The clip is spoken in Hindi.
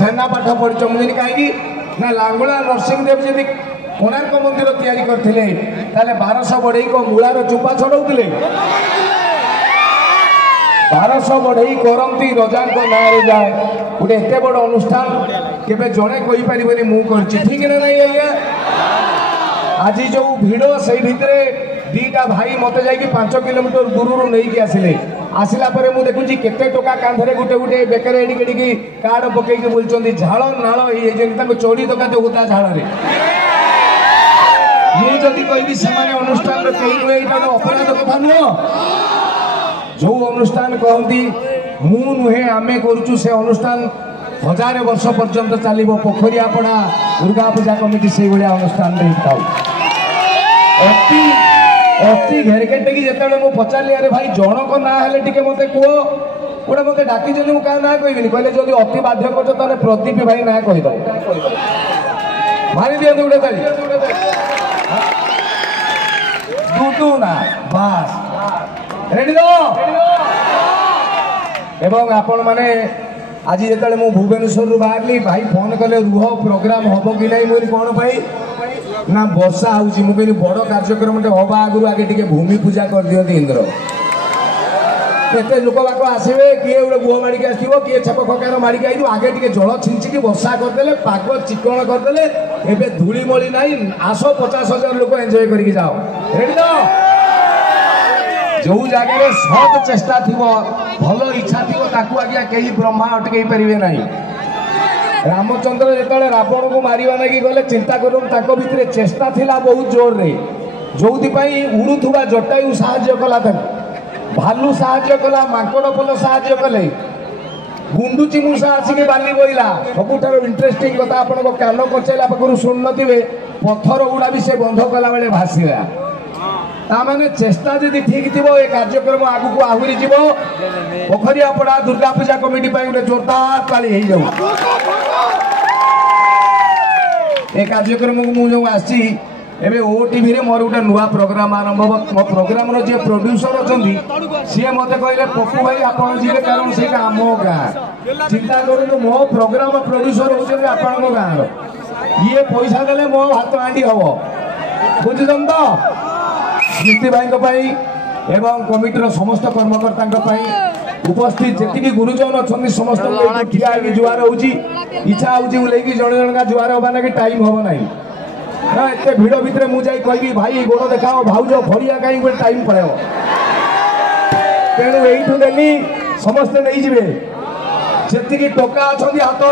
छेना पाठ पढ़ी मुझे कहीं ना लांगुला नरसिंहदेव जी कोणार्क मंदिर तैयारी करते 1200 बढ़ई को मूलार चुपा छड़ाऊले 1200 बढ़ई करती रजा ना जाए गोटे एत बड़ अनुष्ठान केवे जड़े कहीपर मुझे ठीक ना नहीं आज्ञा आज जो भिड़ से भितर दीटा भाई मत जा 5 किलोमीटर दूर नहीं आसिले आसला मुझे देखुची केते टोका कांधरे गोटे गोटे बेकर एडिकी कार्ड पकईक बोलते झाड़ नाल चोरी डकायत होता झाड़े मुझे कहबी से अनुष्ठान अपराध कथा नुह जो अनुष्ठान कहती मु नुहे आमे करुचु से अनुष्ठान 1000 वर्ष पर्यंत चलो पोखरिया पड़ा दुर्गा पूजा कमिटी से भाया अनुष्ठान अति अति घेरकेटे की जिते मुझे पचारि अरे भाई जनक ना हेल्ले टे मत कह गोटे मत डाकी मुझे क्या ना कहबी कहले जब अति बाध्य कर प्रदीप भाई ना कहीद मारी दिखाते गोटे ताली दुदू ना बास रेडी दो एवं आपण माने आज जो मुझे भुवनेश्वर बाहरली भाई फोन कले रुह प्रोग्राम हम कि नहीं मुझे कौन पाई ना वर्षा होची मुझे बड़ कार्यक्रम हवा आगु आगे टे भूमि पूजा कर दिखती इंद्र केते लोक बाक आसवे किए गोटे गुह मारिक आसो किए छेप खकार मारिक आई आगे टे जल छिंचिकी वर्षा करदे पाग चिकण करदे एवं धूलीमली ना आस 50,000 लोक एंजॉय करके जाओ रेडी तो जो जगह सत चेष्टा थी भल इच्छा थी आज्ञा कहीं ब्रह्मा अटकई पारे ना रामचंद्र जो रावण को मारिबा लगी गले चिंता कर भितर चेष्टा थिला बहुत जोर रे जो उड़ुवा जटायु साहाय्य कला भालू साहाय्य कला माकड़ पल साहाय्य कले गुंडुची मूषा आसिक बाली बोला सबुठार इंटरेस्टिंग कथा आप कान कचेला पाखु शुण थे पत्थर गुड़ा भी से बंध कला बेले भासीला तामाने चेष्टा जदि ठीक थी ये कार्यक्रम आगु को आहुरी जीव पोखरिया पड़ा दुर्गा पूजा कमिटी गोटे जोरदार ताली हो कार्यक्रम को मुझे आसी एबे ओटीवी रे मोर गोटे नुआ प्रोग्राम आरंभ मो प्रोग्राम रो जे प्रोड्यूसर अछंती सी मते कहले पप्पू भाई आपण जीवे कारण से आम गाँ चिंता करूँ मो प्रोग्राम प्रोड्यूसर होते आपण गाँ ये पैसा देले मो हाथ आंडी हम बुझुन तो स्मृति भाई एवं कमिटर समस्त कर्मकर्ता उपस्थित जी गुरुजन अच्छा समस्त जुआर हो इच्छा हो जड़े जन का जुआर हवा ना टाइम हम ना ना एत भिड़ भितर मुझे कहि भाई गोड़ देखाओ भाउज फड़िया कहीं गोटे टाइम पड़े तेणु यू देली समस्ते नहीं जी जी टोका अच्छा हाथ